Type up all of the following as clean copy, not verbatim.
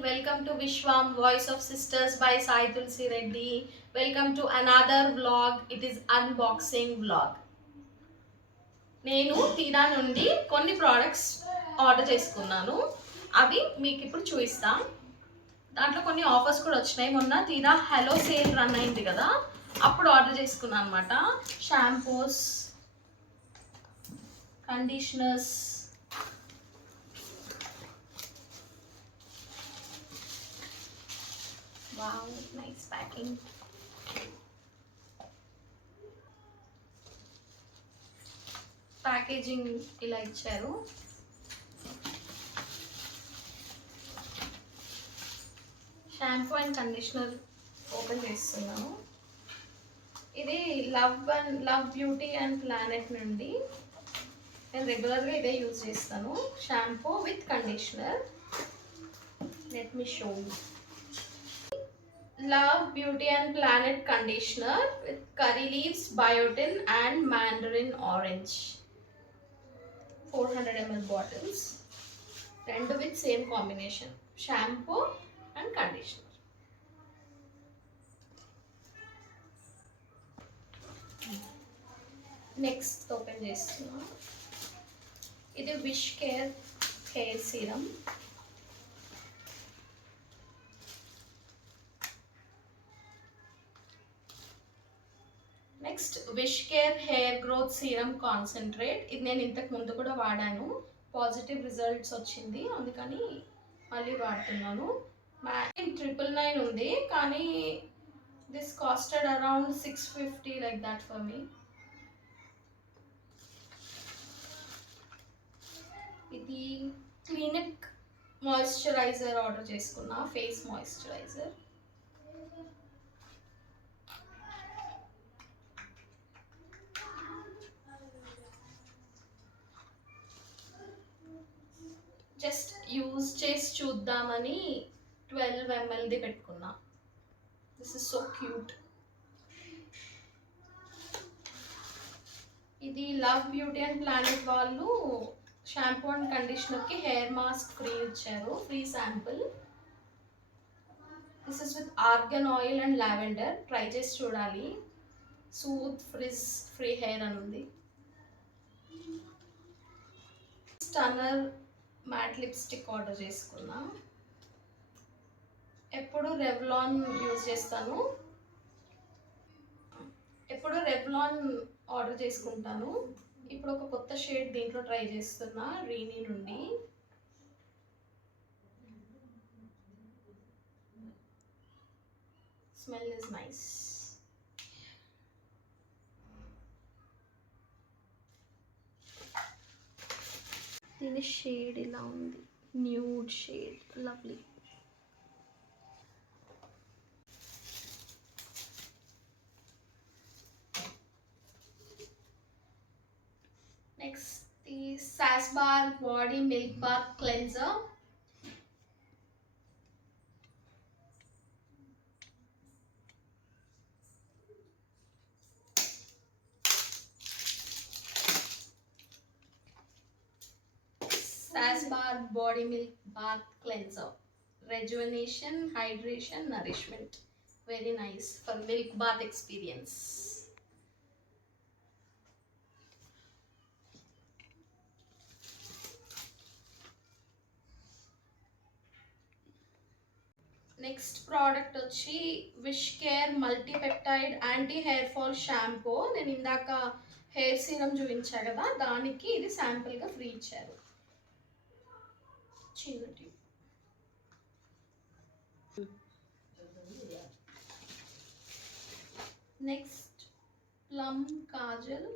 Welcome to Vishwam Voice of Sisters by Sai Tulsi Reddy. Welcome to another vlog. It is unboxing vlog. నేను తీరా నుండి కొన్ని products order చేసుకున్నాను. అవి మీకు ఇప్పుడు చూపిస్తా. దాంట్లో కొన్ని ఆఫర్స్ కూడా వచ్చినాయి. మొన్న తీరా హలో సేల్ రన్ అయింది కదా, అప్పుడు ఆర్డర్ చేసుకున్నాను అనమాట. Shampoos, conditioners, wow nice packing. Packaging ఇలా ఇచ్చారు. షాంపూ అండ్ కండిషనర్ ఓపెన్ చేస్తున్నాను. ఇది లవ్ బ్యూటీ అండ్ ప్లానెట్ నుండి. నేను రెగ్యులర్గా ఇదే యూజ్ చేస్తాను. Shampoo with conditioner. Let me show. Love Beauty and Planet conditioner with curry leaves, biotin and mandarin orange. 400 ml bottles. Rendu with same combination. Shampoo and conditioner. Next open chestunna. Idi Wish Care hair serum. Next wish care hair growth serum concentrate. ఇది నేను ఇంతకు ముందు కూడా వాడాను, positive results వచ్చింది, అందుకని మళ్ళీ వాడుతున్నాను. 999 ఉంది, కానీ this costed around 650 like that for me. ఇది క్లినిక్ మాయిశ్చరైజర్ ఆర్డర్ చేసుకున్నా, ఫేస్ మాయిశ్చరైజర్. జస్ట్ యూజ్ చేసి చూద్దామని 12 mlది పెట్టుకున్నా. This is so cute. ఇది లవ్ బ్యూటీ అండ్ ప్లానెట్ వాళ్ళు షాంపూ అండ్ కండిషనర్కి హెయిర్ మాస్క్ ఫ్రీ ఇచ్చారు, free sample. This is with argan oil and lavender. Try చేసి చూడాలి. సూత్ ఫ్రిజ్ ఫ్రీ హెయిర్ అని ఉంది. స్టన్నర్ మ్యాట్ లిప్స్టిక్ ఆర్డర్ చేసుకున్నా. ఎప్పుడు రెవ్లాన్ యూజ్ చేస్తాను, ఎప్పుడు రెవ్లాన్ ఆర్డర్ చేసుకుంటాను. ఇప్పుడు ఒక కొత్త షేడ్ దీంట్లో ట్రై చేస్తున్నా, రీనీ నుండి. Smell is nice. దీని షేడ్ ఇలా ఉంది, nude shade, lovely. Next the Sassbar body milk bath cleanser. Sassbar Body Milk Bath Cleanser. Rejuvenation, hydration, nourishment. Very nice for milk bath experience. Next product వచ్చి Wishcare multipeptide anti hair fall shampoo. నేను ఇందాక hair serum చూపించా కదా, దానికి ఇది శాంపుల్గా free ఇచ్చారు. చిన్నటి. Next Plum kajal.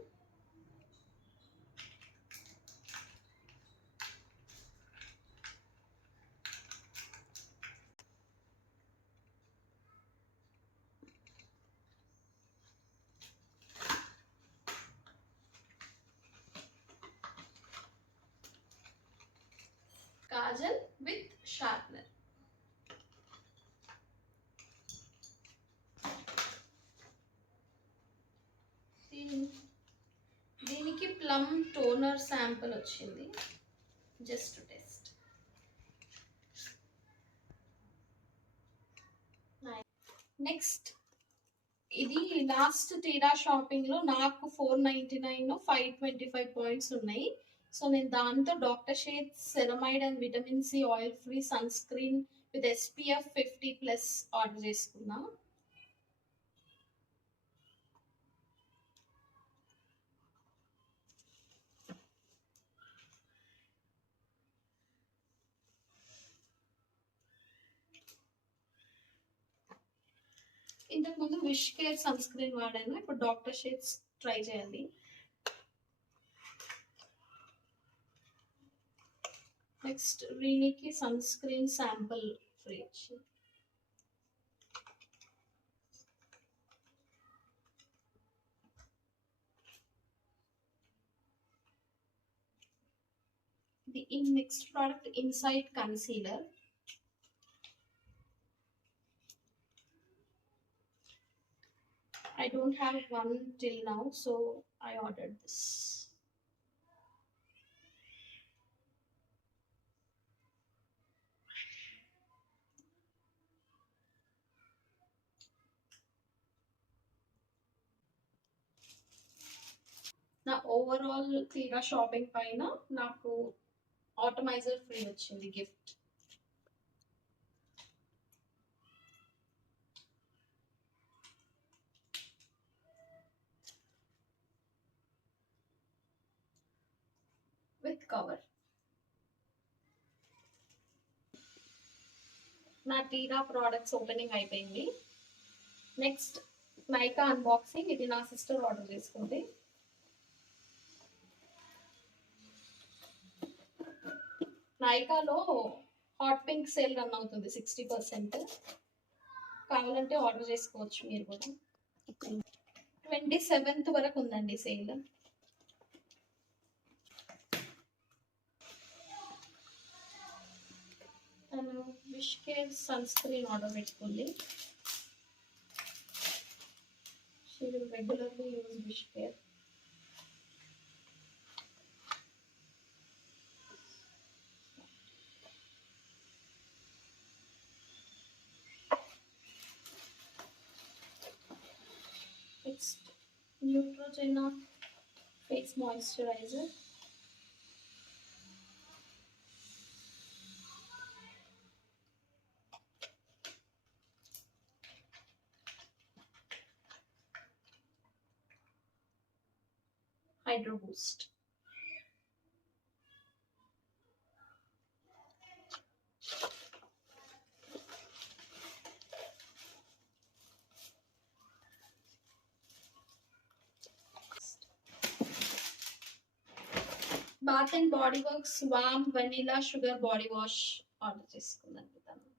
Kajal with sharpener. దీనికి ప్లమ్ టోనర్ శాంపుల్ వచ్చింది, జస్ట్ టెస్ట్. నెక్స్ట్ ఇది లాస్ట్ తీరా షాపింగ్ లో నాకు 499 525 పాయింట్స్ ఉన్నాయి. సో నేను దాంతో doctor Sheth ceramide and vitamin C oil free sunscreen with SPF 50+ order చేసుకున్నా. ఇంతకుముందు విష్ కేర్ సన్ స్క్రీన్ వాడాను, ఇప్పుడు డాక్టర్ షేడ్స్ ట్రై చేయాలి. నెక్స్ట్ రీనికి సన్ స్క్రీన్ శాంపుల్ ఫ్రీ వచ్చింది. The next product Insight Concealer. I don't have one till now, so I ordered this. నా ఓవరాల్ తీరా షాపింగ్ పైన నాకు ఆటోమైజర్ ఫ్రీ వచ్చింది గిఫ్ట్. With cover. నా తీరా ప్రోడక్ట్స్ ఓపెనింగ్ అయిపోయింది. నెక్స్ట్ నైకా అన్బాక్సింగ్. ఇది నా సిస్టర్ ఆర్డర్ చేసుకుంది. నైకాలో హాట్ పింక్ సేల్ రన్ అవుతుంది 60%. కావాలంటే ఆర్డర్ చేసుకోవచ్చు మీరు కూడా. 27th వరకు ఉందండి సేల్. తను Wishcare sunscreen order పెట్టుకుంది. She will regularly use Wishcare. Next, Neutrogena face moisturizer. Hydro Boost. Bath and Body Works warm vanilla sugar body wash order చేసుకుందండి తను.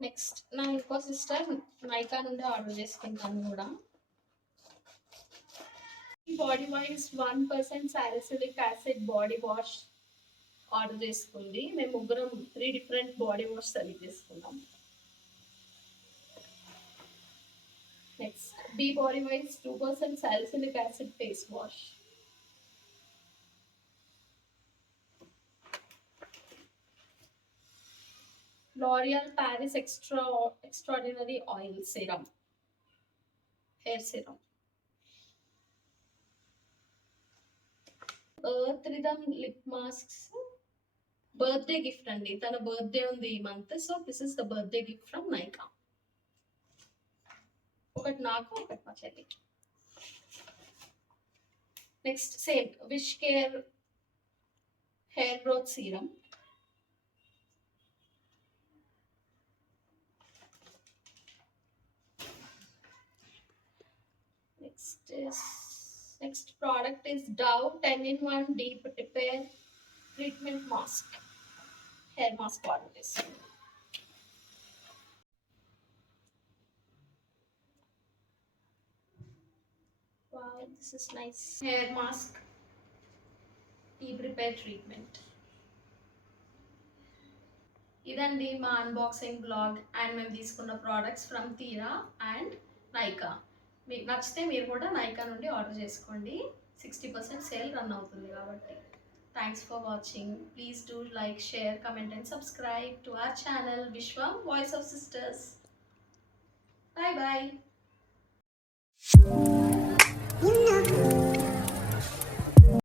నెక్స్ట్ నా ఇంకో సిస్టర్ నైకా నుండి ఆర్డర్ చేసుకుంటాను కూడా. Bodywise 1% salicylic acid body wash order చేసుకుంది. మేము ముగ్గురం 3 డిఫరెంట్ బాడీ వాష్ సెలెక్ట్ చేసుకున్నాం. Next be Bodywise 2% salicylic acid face wash. L'Oreal Paris Extraordinary Oil Serum, hair serum. Earth Rhythm lip masks. Birthday gift అండి, తన బర్త్డే ఉంది ఈ month. So this is the birthday gift from Nykaa. ఒకటి నాకు, ఒకటి మా చెల్లికి. Next same wish care hair growth serum. Next product is Dove 10-in-1 Deep Repair Treatment Mask. Hair mask order this. Wow, this is nice. Hair mask deep repair treatment. ఇదండి మా unboxing blog and మేము తీసుకున్న products from తీరా అండ్ నైకా. మీకు నచ్చితే మీరు కూడా నైకా నుండి ఆర్డర్ చేసుకోండి. 60% సేల్ రన్ అవుతుంది కాబట్టి. Thanks for watching. Please do like, share, comment and subscribe to our channel Vishwam Voice of Sisters. Bye bye.